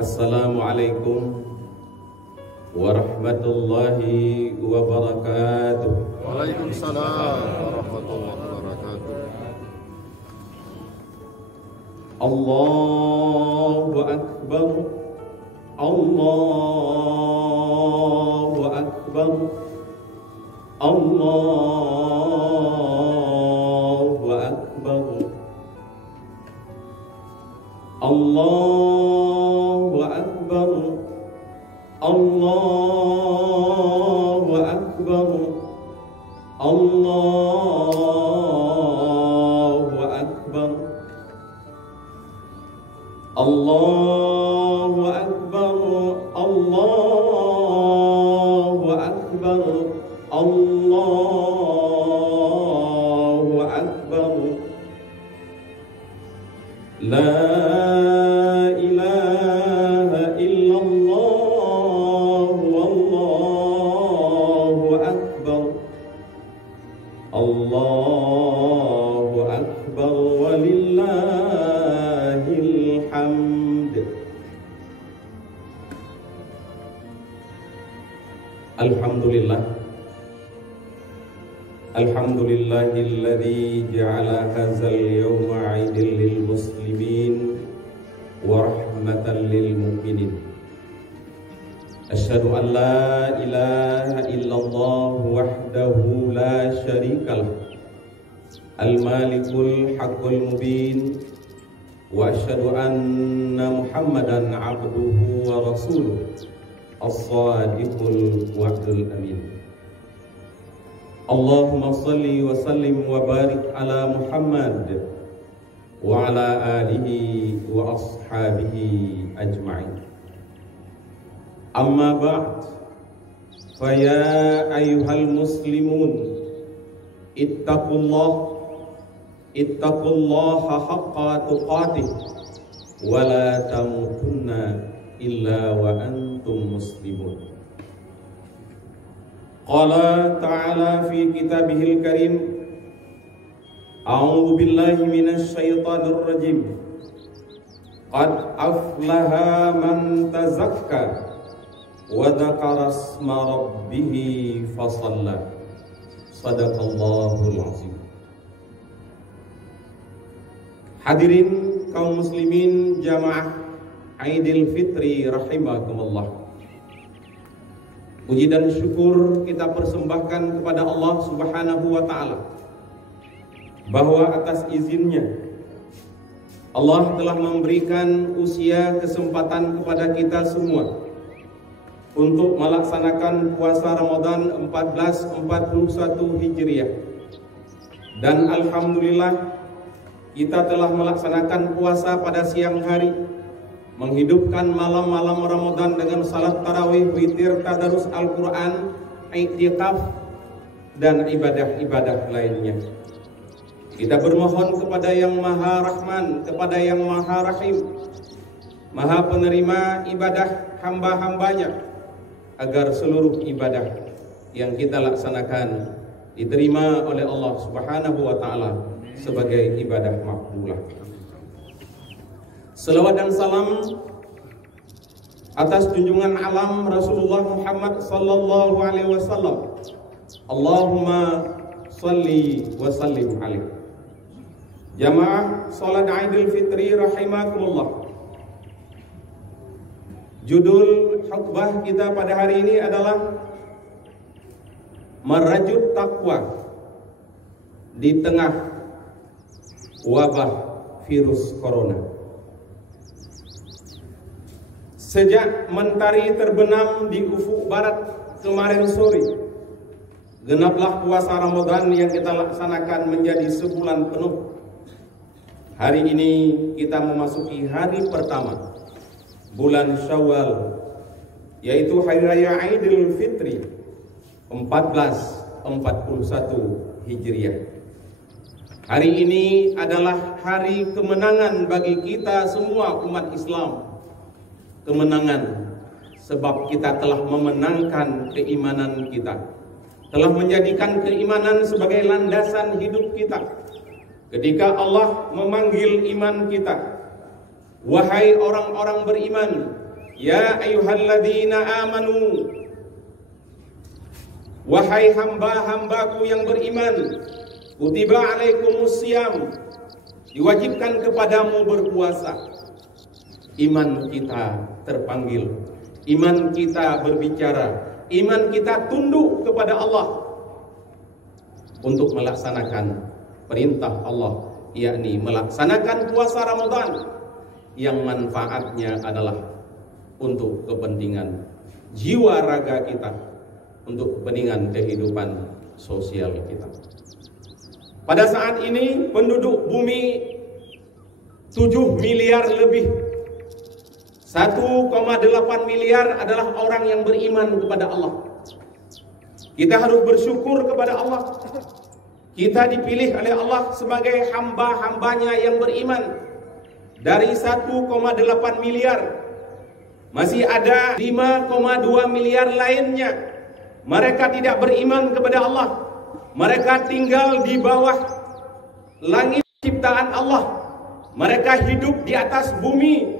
Assalamualaikum warahmatullahi wabarakatuh. Waalaikumsalam warahmatullahi wabarakatuh. Allahu Akbar, Allahu Akbar, Allahu Akbar, Allahu Akbar, Allahu Akbar, Allahu Akbar, Allahu Akbar, Allahu Akbar, Allahu Akbar. La ilaha illallah, wallahu akbar, Allahu akbar, walillahil hamd. Alhamdulillah, alhamdulillahilladzi ja'ala hadzal yawma 'aidan lil muslimin wa rahmatan lil mu'minin. Asyhadu an la ilaha illallah wahdahu la syarikalah, al-malikul haqqul mubin, wa asyhadu anna Muhammadan 'abduhu wa rasuluh, as-sadiqul wa'dul amin. Allahumma salli wa sallim wa barik ala Muhammad wa ala alihi wa ashabihi ajma'in. Amma ba'd, fa ya ayyuhal muslimun ittaqullaha haqqa tuqatih wa la tamutunna illa wa antum muslimun. Qala ta'ala fi kitabihil karim, a'udzu billahi minasy syaithanir rajim. Qad aflaha man tazakka wa dzakara asma rabbih fasalla. Shadaqallahul azim. Hadirin kaum muslimin jamaah Aidil Fitri rahimakumullah. Puji dan syukur kita persembahkan kepada Allah Subhanahu wa ta'ala, bahwa atas izinnya Allah telah memberikan usia kesempatan kepada kita semua untuk melaksanakan puasa Ramadan 1441 Hijriah. Dan alhamdulillah kita telah melaksanakan puasa pada siang hari, menghidupkan malam-malam Ramadan dengan salat tarawih, witir, tadarus Al-Quran, i'tikaf, dan ibadah-ibadah lainnya. Kita bermohon kepada yang Maha Rahman, kepada yang Maha Rahim, Maha penerima ibadah hamba-hambanya, agar seluruh ibadah yang kita laksanakan diterima oleh Allah Subhanahu wa ta'ala sebagai ibadah makbulah. Selawat dan salam atas junjungan alam Rasulullah Muhammad sallallahu alaihi wasallam. Allahumma salli wa sallim alaihi. Jamaah salat Aidil Fitri rahimakumullah. Judul khutbah kita pada hari ini adalah merajut takwa di tengah wabah virus corona. Sejak mentari terbenam di ufuk barat kemarin sore, genaplah puasa Ramadan yang kita laksanakan menjadi sebulan penuh. Hari ini kita memasuki hari pertama bulan Syawal, yaitu Hari Raya Aidil Fitri 1441 Hijriah. Hari ini adalah hari kemenangan bagi kita semua umat Islam. Kemenangan sebab kita telah memenangkan keimanan kita, telah menjadikan keimanan sebagai landasan hidup kita. Ketika Allah memanggil iman kita, wahai orang-orang beriman, Ya ayyuhalladzina amanu, wahai hamba-hambaku yang beriman, kutiba alaikumusiyam, diwajibkan kepadamu berpuasa. Iman kita terpanggil, iman kita berbicara, iman kita tunduk kepada Allah untuk melaksanakan perintah Allah, yakni melaksanakan puasa Ramadan yang manfaatnya adalah untuk kepentingan jiwa raga kita, untuk kepentingan kehidupan sosial kita. Pada saat ini penduduk bumi 7 miliar lebih. 1,8 miliar adalah orang yang beriman kepada Allah. Kita harus bersyukur kepada Allah. Kita dipilih oleh Allah sebagai hamba-hambanya yang beriman. Dari 1,8 miliar masih ada 5,2 miliar lainnya. Mereka tidak beriman kepada Allah. Mereka tinggal di bawah langit ciptaan Allah. Mereka hidup di atas bumi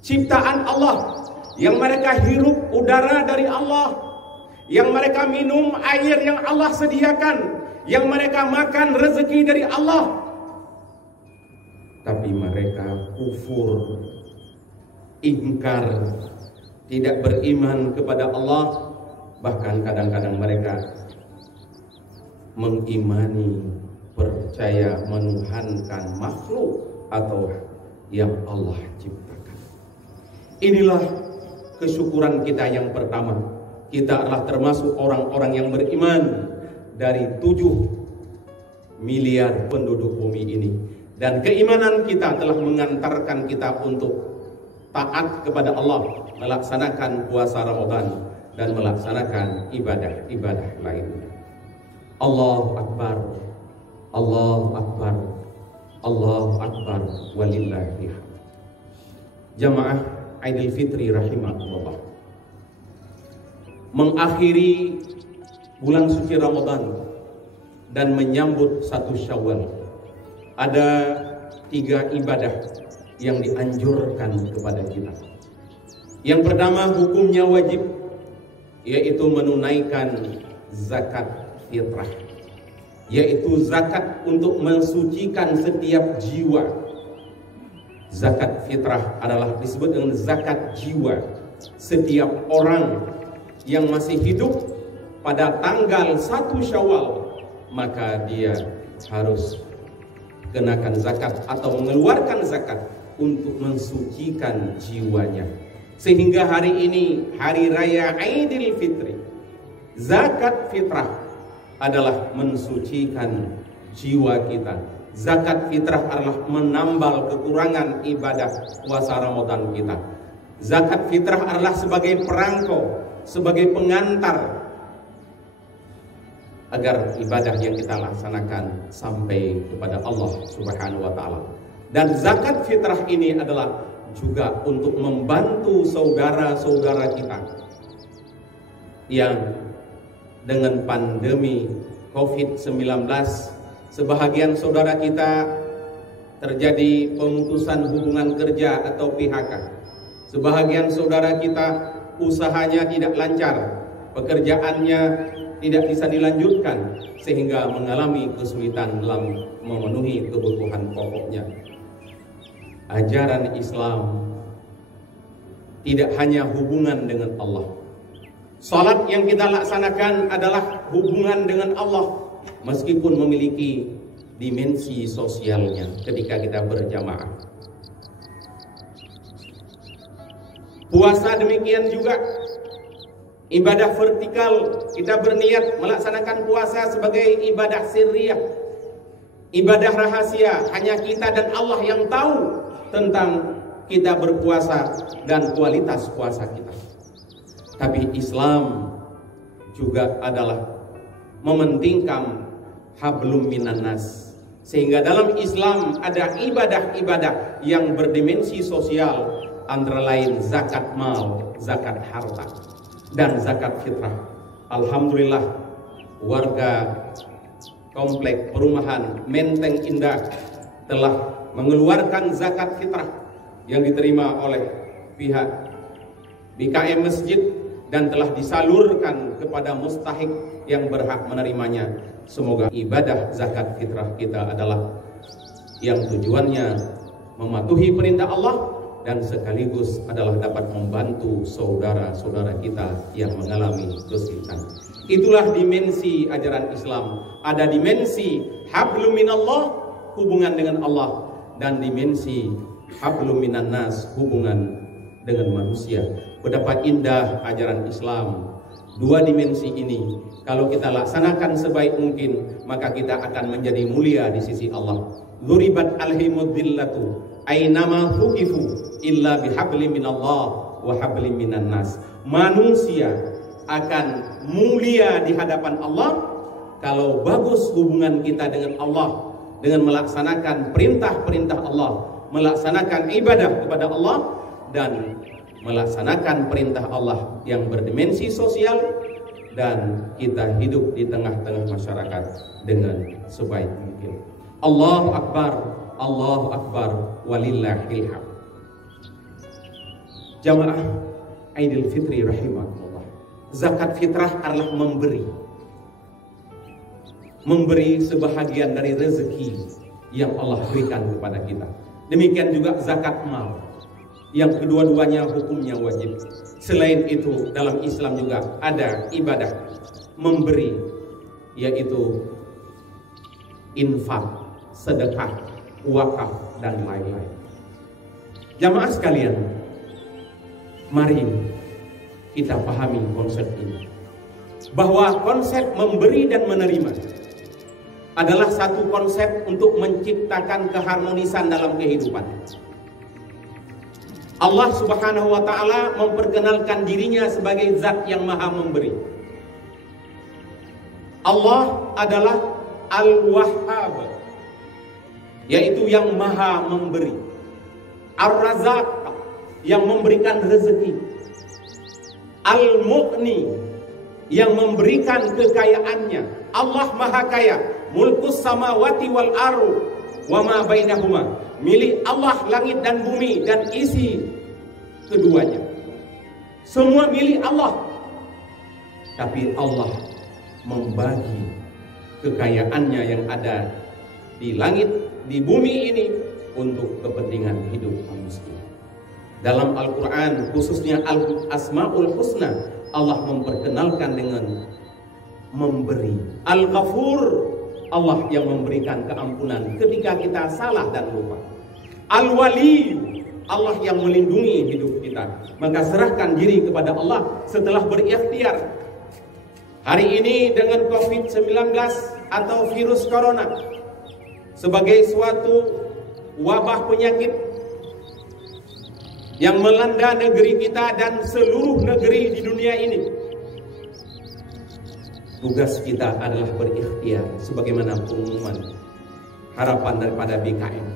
ciptaan Allah. Yang mereka hirup udara dari Allah. Yang mereka minum air yang Allah sediakan. Yang mereka makan rezeki dari Allah. Tapi mereka kufur, ingkar, tidak beriman kepada Allah. Bahkan kadang-kadang mereka mengimani, percaya, menuhankan makhluk atau yang Allah ciptakan. Inilah kesyukuran kita yang pertama. Kita adalah termasuk orang-orang yang beriman dari 7 miliar penduduk bumi ini. Dan keimanan kita telah mengantarkan kita untuk taat kepada Allah, melaksanakan puasa Ramadan dan melaksanakan ibadah-ibadah lainnya. Allahu Akbar, Allahu Akbar, Allahu Akbar, walillahi hamd. Jamaah Idul Fitri rahimakumullah. Mengakhiri bulan suci Ramadan dan menyambut 1 Syawal, ada 3 ibadah yang dianjurkan kepada kita. Yang pertama hukumnya wajib, yaitu menunaikan zakat fitrah, yaitu zakat untuk mensucikan setiap jiwa. Zakat fitrah adalah disebut dengan zakat jiwa. Setiap orang yang masih hidup pada tanggal 1 Syawal, maka dia harus kenakan zakat atau mengeluarkan zakat untuk mensucikan jiwanya. Sehingga hari ini hari raya Idul Fitri, zakat fitrah adalah mensucikan jiwa kita. Zakat fitrah adalah menambal kekurangan ibadah puasa Ramadan kita. Zakat fitrah adalah sebagai perangko, sebagai pengantar agar ibadah yang kita laksanakan sampai kepada Allah Subhanahu wa taala. Dan zakat fitrah ini adalah juga untuk membantu saudara-saudara kita yang dengan pandemi COVID-19, sebahagian saudara kita terjadi pemutusan hubungan kerja atau PHK. Sebahagian saudara kita usahanya tidak lancar, pekerjaannya tidak bisa dilanjutkan sehingga mengalami kesulitan dalam memenuhi kebutuhan pokoknya. Ajaran Islam tidak hanya hubungan dengan Allah. Salat yang kita laksanakan adalah hubungan dengan Allah, meskipun memiliki dimensi sosialnya ketika kita berjamaah. Puasa demikian juga, ibadah vertikal. Kita berniat melaksanakan puasa sebagai ibadah sirriyah, ibadah rahasia. Hanya kita dan Allah yang tahu tentang kita berpuasa dan kualitas puasa kita. Tapi Islam juga adalah mementingkan hablum minan nas, sehingga dalam Islam ada ibadah-ibadah yang berdimensi sosial, antara lain zakat mal, zakat harta, dan zakat fitrah. Alhamdulillah, warga komplek perumahan Menteng Indah telah mengeluarkan zakat fitrah yang diterima oleh pihak BKM masjid dan telah disalurkan kepada mustahik yang berhak menerimanya. Semoga ibadah zakat fitrah kita adalah yang tujuannya mematuhi perintah Allah dan sekaligus adalah dapat membantu saudara-saudara kita yang mengalami kesulitan. Itulah dimensi ajaran Islam. Ada dimensi hablum minallah, hubungan dengan Allah, dan dimensi hablum minan nas, hubungan dengan manusia. Betapa indah ajaran Islam. Dua dimensi ini kalau kita laksanakan sebaik mungkin, maka kita akan menjadi mulia di sisi Allah. Dzuribat alhimud dhillatu ainama thuqifu illa bihablim minallah wa hablim minan nas. Manusia akan mulia di hadapan Allah kalau bagus hubungan kita dengan Allah, dengan melaksanakan perintah-perintah Allah, melaksanakan ibadah kepada Allah, dan melaksanakan perintah Allah yang berdimensi sosial, dan kita hidup di tengah-tengah masyarakat dengan sebaik mungkin. Allahu Akbar, Allahu Akbar, walillahil hamd. Jamaah Idul Fitri rahimakumullah. Zakat fitrah adalah memberi sebahagian dari rezeki yang Allah berikan kepada kita. Demikian juga zakat mal, yang kedua-duanya hukumnya wajib. Selain itu dalam Islam juga ada ibadah memberi, yaitu infak, sedekah, wakaf, dan lain-lain. Jamaah sekalian, mari kita pahami konsep ini, bahwa konsep memberi dan menerima adalah satu konsep untuk menciptakan keharmonisan dalam kehidupan. Allah Subhanahu wa ta'ala memperkenalkan dirinya sebagai zat yang maha memberi. Allah adalah Al-Wahhab, yaitu yang maha memberi. Ar-Razaq, yang memberikan rezeki. Al-Mughni, yang memberikan kekayaannya. Allah maha kaya. Mulkus samawati wal ardu wa ma bainahuma. Milik Allah langit dan bumi dan isi keduanya. Semua milik Allah. Tapi Allah membagi kekayaannya yang ada di langit, di bumi ini untuk kepentingan hidup manusia. Dalam Al-Quran, khususnya Al-Asma'ul Husna, Allah memperkenalkan dengan memberi. Al-Ghafur, Allah yang memberikan keampunan ketika kita salah dan lupa. Al-Wali, Allah yang melindungi hidup kita. Maka serahkan diri kepada Allah setelah berikhtiar. Hari ini dengan COVID-19 atau virus corona sebagai suatu wabah penyakit yang melanda negeri kita dan seluruh negeri di dunia ini, tugas kita adalah berikhtiar sebagaimana pengumuman harapan daripada BKM,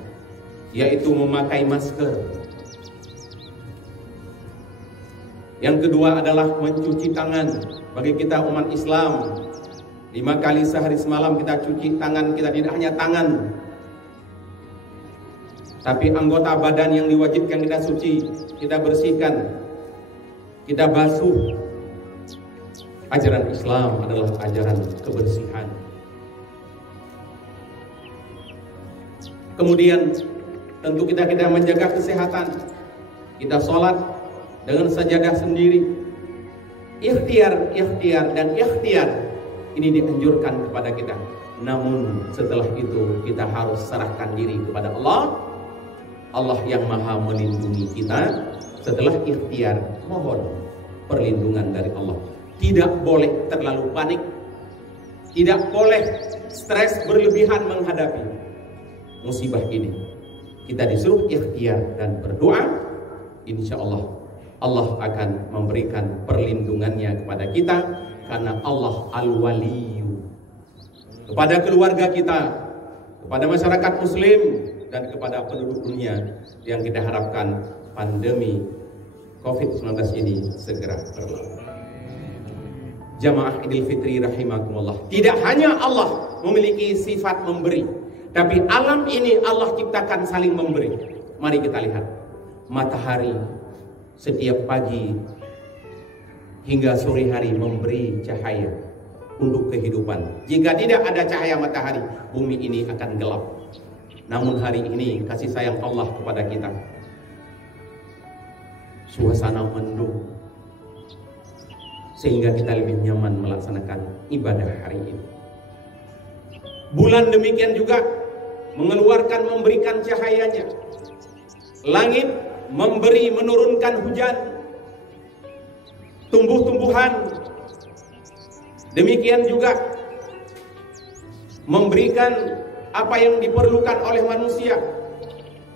yaitu memakai masker. Yang kedua adalah mencuci tangan. Bagi kita umat Islam, 5 kali sehari semalam kita cuci tangan kita, tidak hanya tangan, tapi anggota badan yang diwajibkan kita suci, kita bersihkan, kita basuh. Ajaran Islam adalah ajaran kebersihan. Kemudian tentu kita menjaga kesehatan. Kita sholat dengan sajadah sendiri. Ikhtiar dan ikhtiar ini dianjurkan kepada kita. Namun setelah itu kita harus serahkan diri kepada Allah. Allah yang maha melindungi kita. Setelah ikhtiar, mohon perlindungan dari Allah. Tidak boleh terlalu panik, tidak boleh stres berlebihan menghadapi musibah ini. Kita disuruh ikhtiar dan berdoa. Insya Allah Allah akan memberikan perlindungannya kepada kita, karena Allah Al-Waliyu. Kepada keluarga kita, kepada masyarakat muslim, dan kepada penduduk dunia yang kita harapkan pandemi COVID-19 ini segera berlalu. Jamaah Idul Fitri rahimakumullah, tidak hanya Allah memiliki sifat memberi, tapi alam ini Allah ciptakan saling memberi. Mari kita lihat matahari setiap pagi hingga sore hari memberi cahaya untuk kehidupan. Jika tidak ada cahaya matahari, bumi ini akan gelap. Namun hari ini kasih sayang Allah kepada kita, suasana mendung, sehingga kita lebih nyaman melaksanakan ibadah hari ini. Bulan demikian juga memberikan cahayanya. Langit menurunkan hujan, tumbuh-tumbuhan demikian juga memberikan apa yang diperlukan oleh manusia.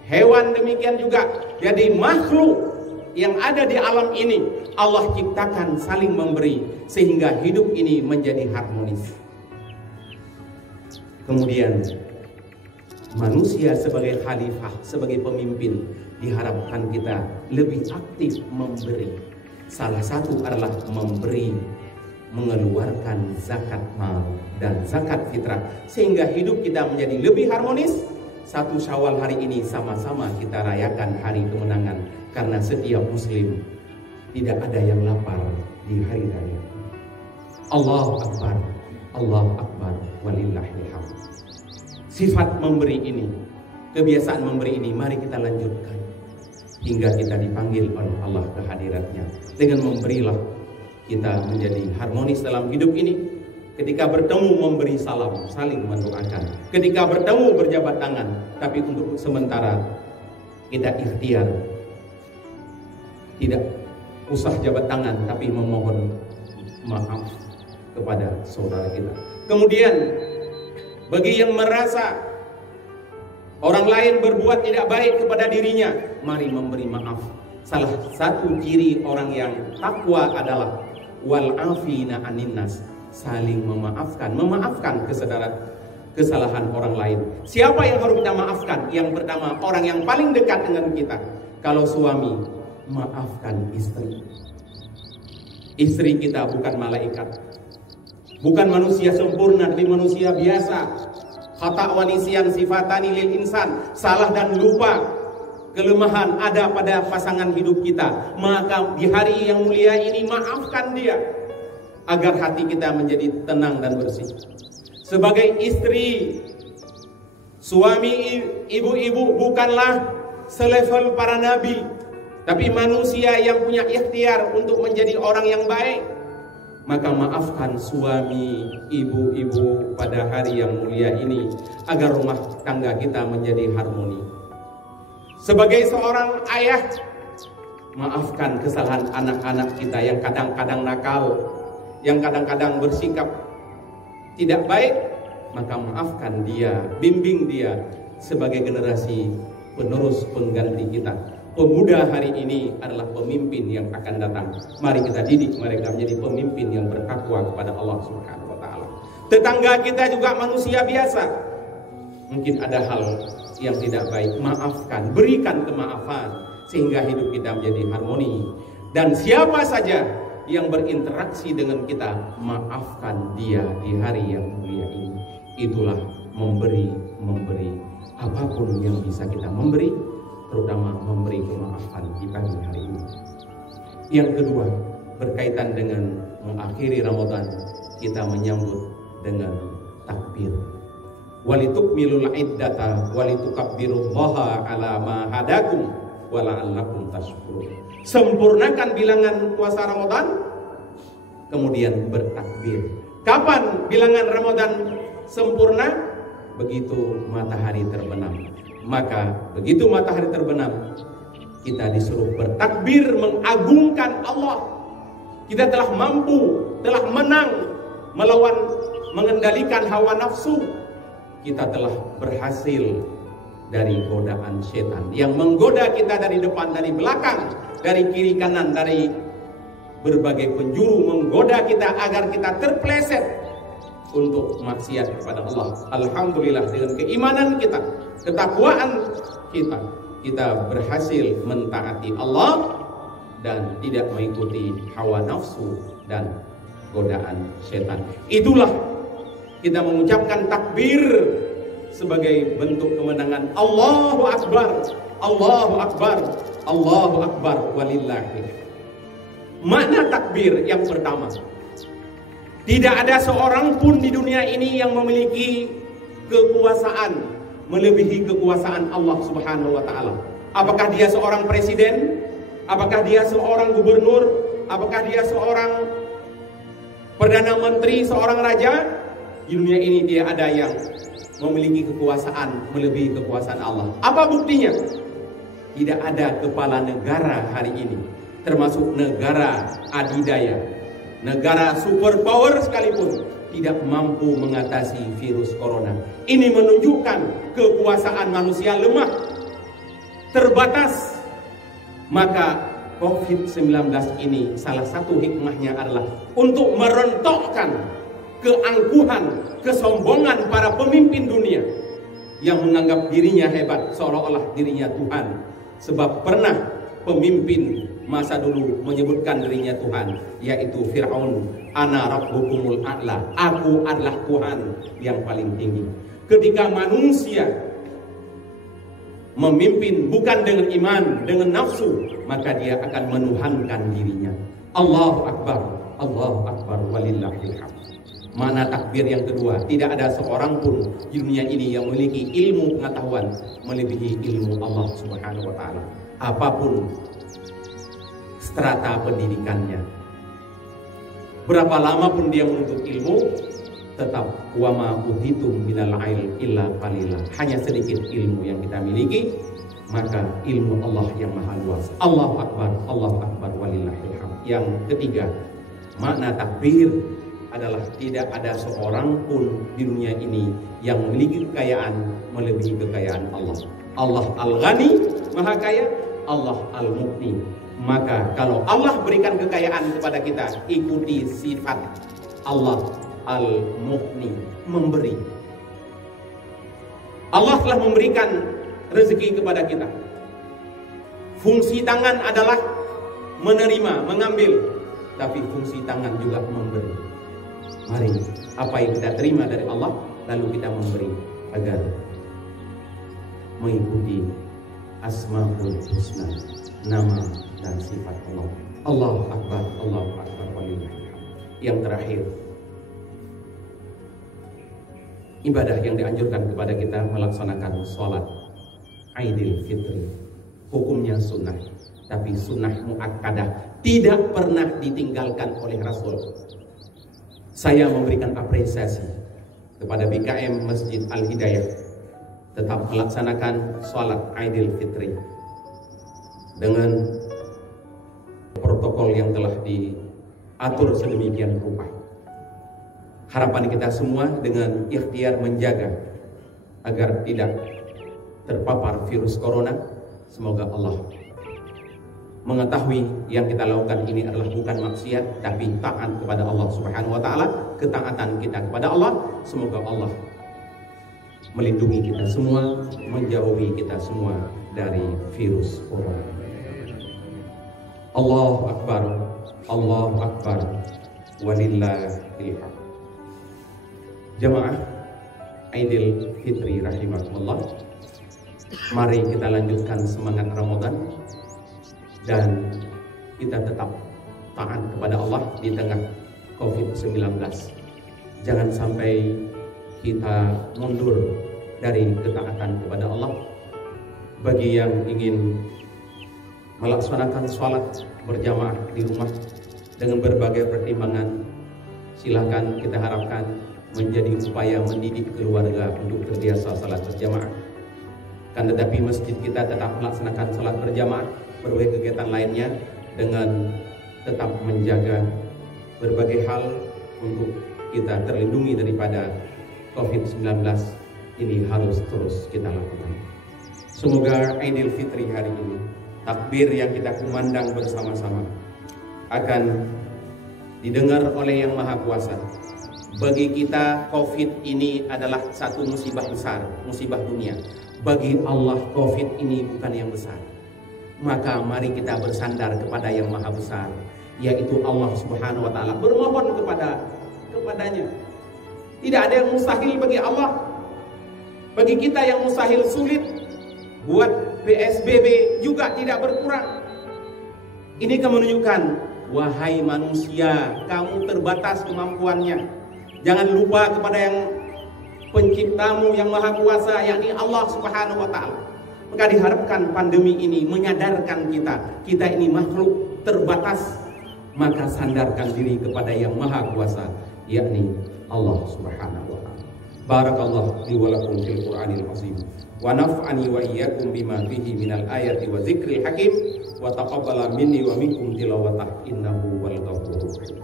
Hewan demikian juga. Jadi makhluk yang ada di alam ini Allah ciptakan saling memberi sehingga hidup ini menjadi harmonis. Kemudian manusia sebagai khalifah, sebagai pemimpin, diharapkan kita lebih aktif memberi. Salah satu adalah memberi, mengeluarkan zakat mal dan zakat fitrah sehingga hidup kita menjadi lebih harmonis. 1 Syawal hari ini sama-sama kita rayakan hari kemenangan, karena setiap muslim tidak ada yang lapar di hari raya. Allahu Akbar, Allahu Akbar, walillahil hamd. Sifat memberi ini, kebiasaan memberi ini, mari kita lanjutkan hingga kita dipanggil oleh Allah ke hadiratnya. Dengan memberilah kita menjadi harmonis dalam hidup ini. Ketika bertemu memberi salam, saling mendoakan. Ketika bertemu berjabat tangan. Tapi untuk sementara kita ikhtiar, tidak usah jabat tangan, tapi memohon maaf kepada saudara kita. Kemudian bagi yang merasa orang lain berbuat tidak baik kepada dirinya, mari memberi maaf. Salah satu ciri orang yang takwa adalah wal afina anin nas, saling memaafkan kesalahan orang lain. Siapa yang harus kita maafkan? Yang pertama, orang yang paling dekat dengan kita. Kalau suami, maafkan istri. Istri kita bukan malaikat, bukan manusia sempurna, tapi manusia biasa. Khata' wa nisyan sifatani lil insan, salah dan lupa, kelemahan ada pada pasangan hidup kita. Maka di hari yang mulia ini maafkan dia, agar hati kita menjadi tenang dan bersih. Sebagai istri, suami, ibu-ibu bukanlah selevel para nabi, tapi manusia yang punya ikhtiar untuk menjadi orang yang baik. Maka maafkan suami, ibu-ibu pada hari yang mulia ini, agar rumah tangga kita menjadi harmoni. Sebagai seorang ayah, maafkan kesalahan anak-anak kita yang kadang-kadang nakal, yang kadang-kadang bersikap tidak baik, maka maafkan dia, bimbing dia sebagai generasi penerus pengganti kita. Pemuda hari ini adalah pemimpin yang akan datang. Mari kita didik mereka menjadi pemimpin yang bertakwa kepada Allah Subhanahu wa taala. Tetangga kita juga manusia biasa. Mungkin ada hal yang tidak baik, maafkan, berikan kemaafan sehingga hidup kita menjadi harmoni. Dan siapa saja yang berinteraksi dengan kita, maafkan dia di hari yang mulia ini. Itulah memberi. Apapun yang bisa kita memberi, terutama memberi kemaafan di pagi hari ini. Yang kedua, berkaitan dengan mengakhiri Ramadan, kita menyambut dengan takbir. Walitukmilul iddata walitukabbirullaha ala ma hadakum wa la'allakum tashkurun. Sempurnakan bilangan puasa Ramadan, kemudian bertakbir. Kapan bilangan Ramadan sempurna? Begitu matahari terbenam. Maka begitu matahari terbenam, kita disuruh bertakbir mengagungkan Allah. Kita telah mampu, telah menang melawan, mengendalikan hawa nafsu. Kita telah berhasil dari godaan setan yang menggoda kita dari depan, dari belakang, dari kiri kanan, dari berbagai penjuru menggoda kita agar kita terpeleset untuk maksiat kepada Allah. Alhamdulillah, dengan keimanan kita, ketakwaan kita berhasil mentaati Allah dan tidak mengikuti hawa nafsu dan godaan setan. Itulah kita mengucapkan takbir sebagai bentuk kemenangan. Allahu Akbar, Allahu Akbar, Allahu Akbar, walillahi. Makna takbir yang pertama, tidak ada seorang pun di dunia ini yang memiliki kekuasaan melebihi kekuasaan Allah Subhanahu wa taala. Apakah dia seorang presiden? Apakah dia seorang gubernur? Apakah dia seorang perdana menteri, seorang raja? Di dunia ini dia ada yang memiliki kekuasaan melebihi kekuasaan Allah. Apa buktinya? Tidak ada kepala negara hari ini, termasuk negara adidaya, negara superpower sekalipun, tidak mampu mengatasi virus corona. Ini menunjukkan kekuasaan manusia lemah, terbatas. Maka COVID-19 ini salah satu hikmahnya adalah untuk merontokkan keangkuhan, kesombongan para pemimpin dunia yang menganggap dirinya hebat, seolah-olah dirinya Tuhan. Sebab pernah pemimpin masa dulu menyebutkan dirinya Tuhan, yaitu Fir'aun, ana rabbukumul a'la, aku adalah Tuhan yang paling tinggi. Ketika manusia memimpin bukan dengan iman, dengan nafsu, maka dia akan menuhankan dirinya. Allahu Akbar, Allahu Akbar, walillahil hamd. Mana takbir yang kedua, tidak ada seorang pun di dunia ini yang memiliki ilmu pengetahuan melebihi ilmu Allah Subhanahu wa taala. Apapun strata pendidikannya, berapa lama pun dia menuntut ilmu, tetap wa ma utitum minal ilmi illa qalila. Hanya sedikit ilmu yang kita miliki, maka ilmu Allah yang maha luas. Allahu Akbar, walillahil hamd. Yang ketiga, makna takbir adalah tidak ada seorang pun di dunia ini yang memiliki kekayaan melebihi kekayaan Allah. Allah Al-Ghani, maha kaya, Allah Al-Mughni. Maka kalau Allah berikan kekayaan kepada kita, ikuti sifat Allah Al-Mughni, memberi. Allah telah memberikan rezeki kepada kita. Fungsi tangan adalah menerima, mengambil, tapi fungsi tangan juga memberi. Mari, apa yang kita terima dari Allah, lalu kita memberi agar mengikuti Asmaul Husna, nama dan sifat Allah. Allahu Akbar, walillahil hamd. Yang terakhir, ibadah yang dianjurkan kepada kita melaksanakan sholat Aidil Fitri. Hukumnya sunnah, tapi sunnah muakkadah, tidak pernah ditinggalkan oleh Rasul. Saya memberikan apresiasi kepada BKM Masjid Al-Hidayah tetap melaksanakan sholat Aidil Fitri dengan protokol yang telah diatur sedemikian rupa. Harapan kita semua dengan ikhtiar menjaga agar tidak terpapar virus corona. Semoga Allah mengetahui yang kita lakukan ini adalah bukan maksiat, tapi taat kepada Allah Subhanahu wa taala. Ketaatan kita kepada Allah, semoga Allah melindungi kita semua, menjauhi kita semua dari virus corona. Allahu Akbar, walillahil hamd. Jamaah Aidil Fitri rahimakumullah, mari kita lanjutkan semangat Ramadan dan kita tetap taat kepada Allah di tengah COVID-19. Jangan sampai kita mundur dari ketaatan kepada Allah. Bagi yang ingin melaksanakan sholat berjamaah di rumah dengan berbagai pertimbangan, silakan, kita harapkan menjadi upaya mendidik keluarga untuk terbiasa sholat berjamaah. Kan tetapi masjid kita tetap melaksanakan sholat berjamaah, berbagai kegiatan lainnya dengan tetap menjaga berbagai hal untuk kita terlindungi daripada COVID-19 ini harus terus kita lakukan. Semoga Aidil Fitri hari ini, takbir yang kita kumandang bersama-sama akan didengar oleh Yang Maha Kuasa. Bagi kita COVID ini adalah satu musibah besar, musibah dunia. Bagi Allah COVID ini bukan yang besar. Maka mari kita bersandar kepada Yang Maha Besar, yaitu Allah Subhanahu wa taala. Bermohon kepadanya. Tidak ada yang mustahil bagi Allah. Bagi kita yang mustahil sulit, buat PSBB juga tidak berkurang. Ini menunjukkan wahai manusia, kamu terbatas kemampuannya. Jangan lupa kepada yang penciptamu yang maha kuasa, yakni Allah Subhanahu wa ta'ala. Maka diharapkan pandemi ini menyadarkan kita ini makhluk terbatas. Maka sandarkan diri kepada yang maha kuasa, yakni Allah Subhanahu wa ta'ala. Barakallahu li wa lakum fil Qur'anil azim. Wa naf'ani wa iyyakum bima fihi minal ayati wa dzikril hakim. Wa taqabbala minni wa minkum tilawatah innahu wal ghafurur rahim.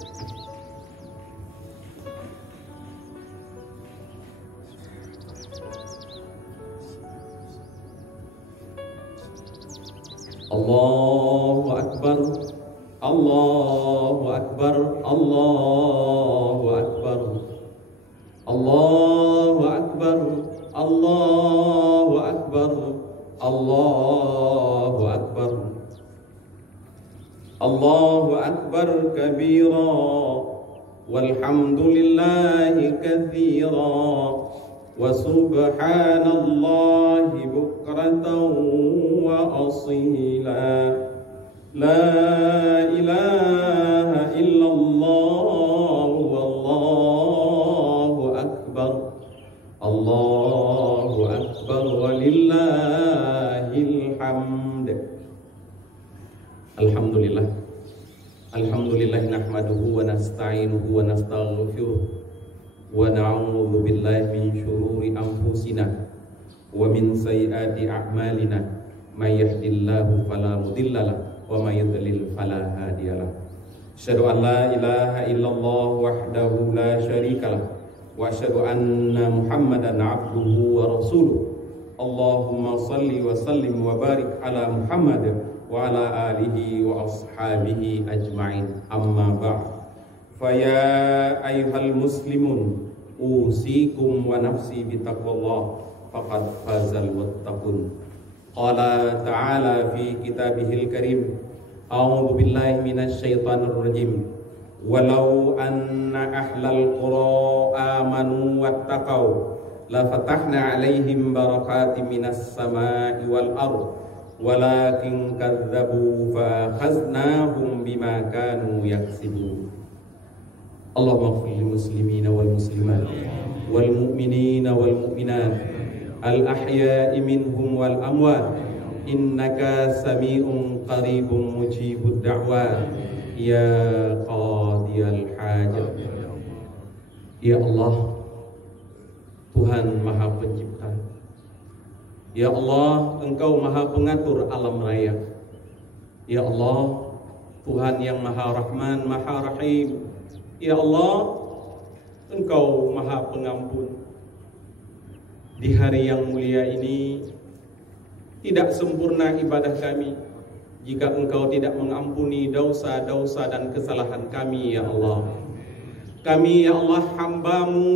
Allahu Akbar, Allahu Akbar, Allahu Akbar, Allahu Akbar, Allahu Akbar, Allahu Akbar, Allahu Akbar kabira, walhamdulillahi katsira, wa subhanallahi bukratan wa asila. La ilaha illallah wallahu akbar. Allahu akbar walillahil hamd. Alhamdulillah. Alhamdulillah nahmaduhu wa nasta'inuhu wa nastaghfiruh. Wa na'udzu billahi min syururi anfusina wa min sayyiati a'malina. May yahdihillahu fala mudilla lahu wa may yudlil fala hadiyalah. Asyhadu an la ilaha illallah wahdahu la syarikalah wa asyhadu anna Muhammadan abduhu wa rasuluh. Allahumma shalli wa sallim wa barik ala Muhammad wa ala alihi wa ashabihi ajma'in. Amma ba'd. Faya ayyuhal muslimun usikum wa nafsi bitaqwallah faqad fazal wattaqun. Qala ta'ala fi kitabihil karim, a'udzu billahi minasy syaithanir rajim. Walau anna ahlal qura amanu wattaqau la fatahna 'alaihim barakatim minas samaa'i wal ardh walakin kadzdzabu fa akhaznahum bima kanu yaksibun. Allahumma ighfir lil muslimina wal muslimat wal mu'minina wal mu'minat al-ahya'i minhum wal amwat innaka sami'un qaribun mujibud da'wat ya qadiyal hajat. Ya Allah, Tuhan Maha Pencipta. Ya Allah, Engkau Maha Pengatur alam raya. Ya Allah, Tuhan yang Maha Rahman, Maha Rahim. Ya Allah, Engkau Maha Pengampun. Di hari yang mulia ini tidak sempurna ibadah kami jika Engkau tidak mengampuni dosa-dosa dan kesalahan kami, ya Allah. Kami, ya Allah, hamba-Mu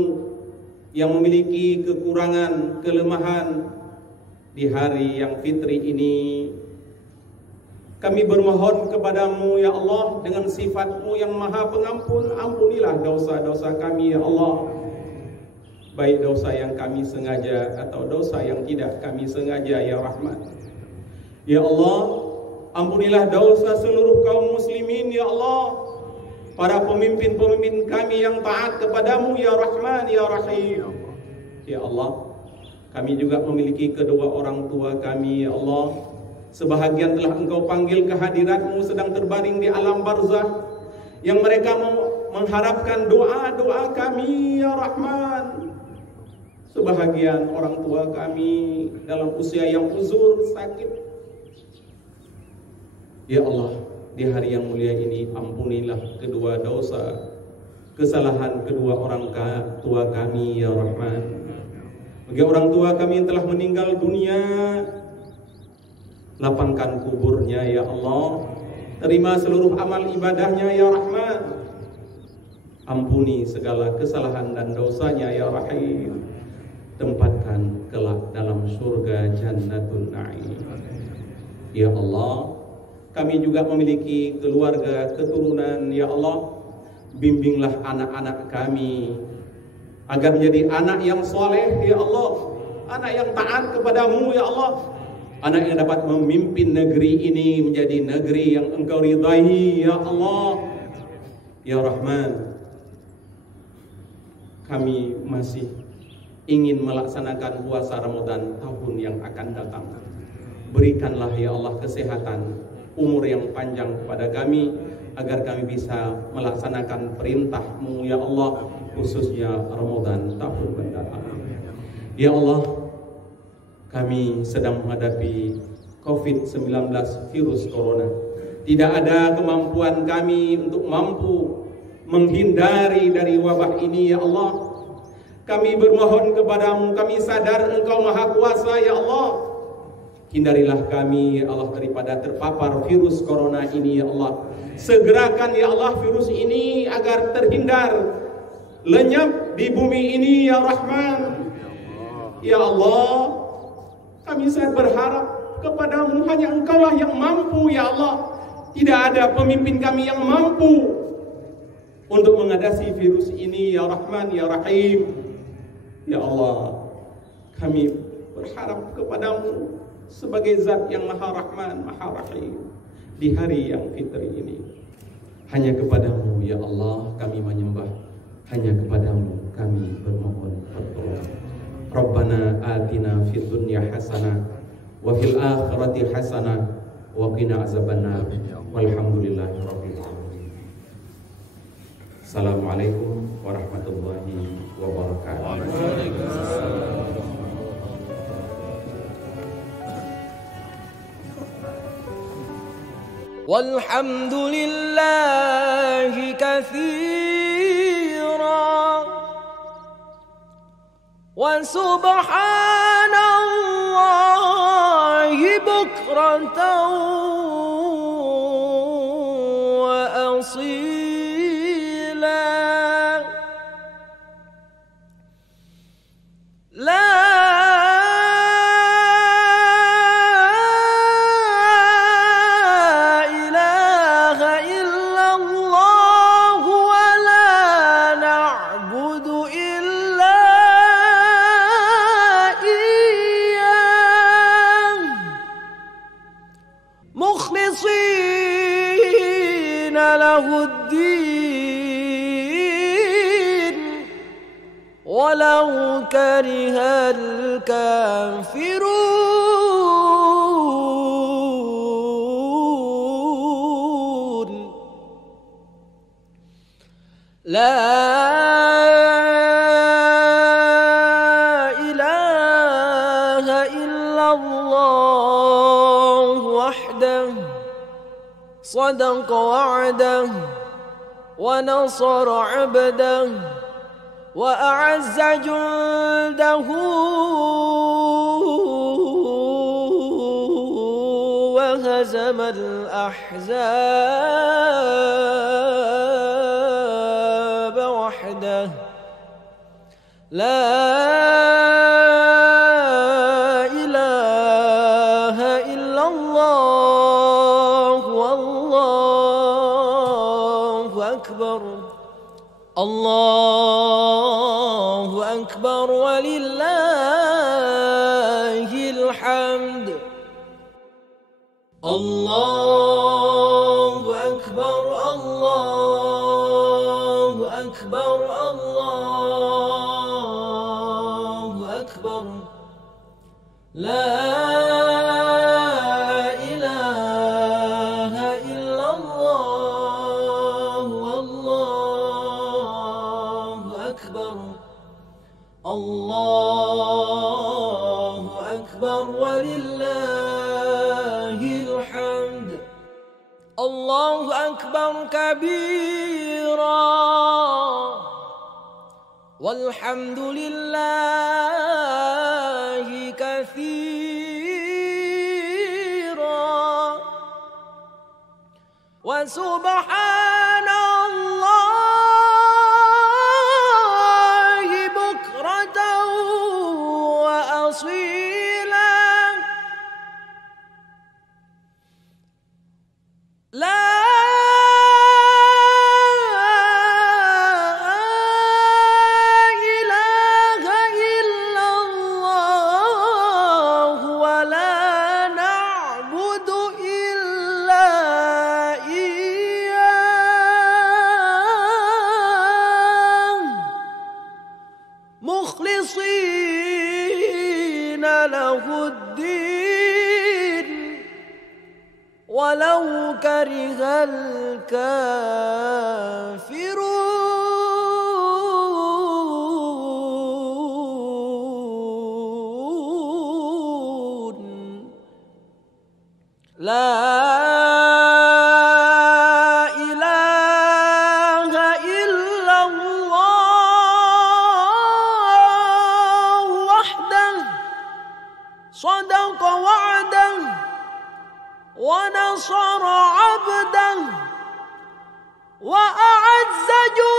yang memiliki kekurangan, kelemahan. Di hari yang fitri ini kami bermohon kepada-Mu, ya Allah, dengan sifat-Mu yang Maha Pengampun. Ampunilah dosa-dosa kami, ya Allah, baik dosa yang kami sengaja atau dosa yang tidak kami sengaja, ya Rahman. Ya Allah, ampunilah dosa seluruh kaum muslimin, ya Allah. Para pemimpin-pemimpin kami yang taat kepada-Mu, ya Rahman, ya Rahim. Ya Allah, kami juga memiliki kedua orang tua kami, ya Allah. Sebahagian telah Engkau panggil ke hadirat-Mu sedang terbaring di alam barzakh, yang mereka mengharapkan doa-doa kami, ya Rahman. Sebahagian orang tua kami dalam usia yang uzur, sakit. Ya Allah, di hari yang mulia ini ampunilah kedua dosa, kesalahan kedua orang tua kami, ya Rahman. Bagi orang tua kami yang telah meninggal dunia, lapangkan kuburnya, ya Allah. Terima seluruh amal ibadahnya, ya Rahman. Ampuni segala kesalahan dan dosanya, ya Rahim. Tempatkan kelak dalam surga Jannatun Na'im. Ya Allah, kami juga memiliki keluarga, keturunan, ya Allah. Bimbinglah anak-anak kami agar menjadi anak yang soleh, ya Allah. Anak yang taat kepada-Mu, ya Allah. anak yang dapat memimpin negeri ini menjadi negeri yang Engkau ridai, ya Allah, ya Rahman. Kami masih ingin melaksanakan puasa Ramadan tahun yang akan datang. Berikanlah ya Allah kesehatan, umur yang panjang kepada kami, agar kami bisa melaksanakan perintah-Mu ya Allah, khususnya Ramadan tahun mendatang. Ya Allah, kami sedang menghadapi COVID-19 virus corona. Tidak ada kemampuan kami untuk mampu menghindari dari wabah ini ya Allah. Kami bermohon kepadamu, kami sadar Engkau Maha Kuasa ya Allah. Hindarilah kami ya Allah daripada terpapar virus corona ini ya Allah. Segerakan ya Allah virus ini agar terhindar, lenyap di bumi ini ya Rahman. Ya Allah, kami sangat berharap kepadamu, hanya Engkaulah yang mampu ya Allah. Tidak ada pemimpin kami yang mampu untuk mengatasi virus ini ya Rahman ya Rahim. Ya Allah, kami berharap kepadamu sebagai zat yang Maha Rahman, Maha Rahim di hari yang fitri ini. Hanya kepadamu ya Allah kami menyembah, hanya kepadamu kami bermohon pertolongan. Rabbana atina fid dunya hasanah wa fil akhirati hasanah wa qina azabannar. Walhamdulillahi rabbil alamin. Assalamualaikum warahmatullahi wabarakatuh. Walhamdulillahi katsiran wa subhanallahi bukratan wa asila. ولو كره الكافرون. لا إله إلا الله وحده صدق وعده ونصر عبده وأعز جنده وهزم الأحزاب وحده. لا إله إلا الله والله أكبر. الله أكبر ولله الحمد. الله أكبر الله أكبر الله أكبر. لا إله إلا الله والله أكبر. الله أكبر ولله الحمد. الله أكبر كبيرا والحمد لله كثيرا وسبحان الله بكرة وأصيلا. لا إله إلا الله ولا ولو كره الكافرون لا إله إلا الله وحده صدق وعده ونصر عبده وأعز جنده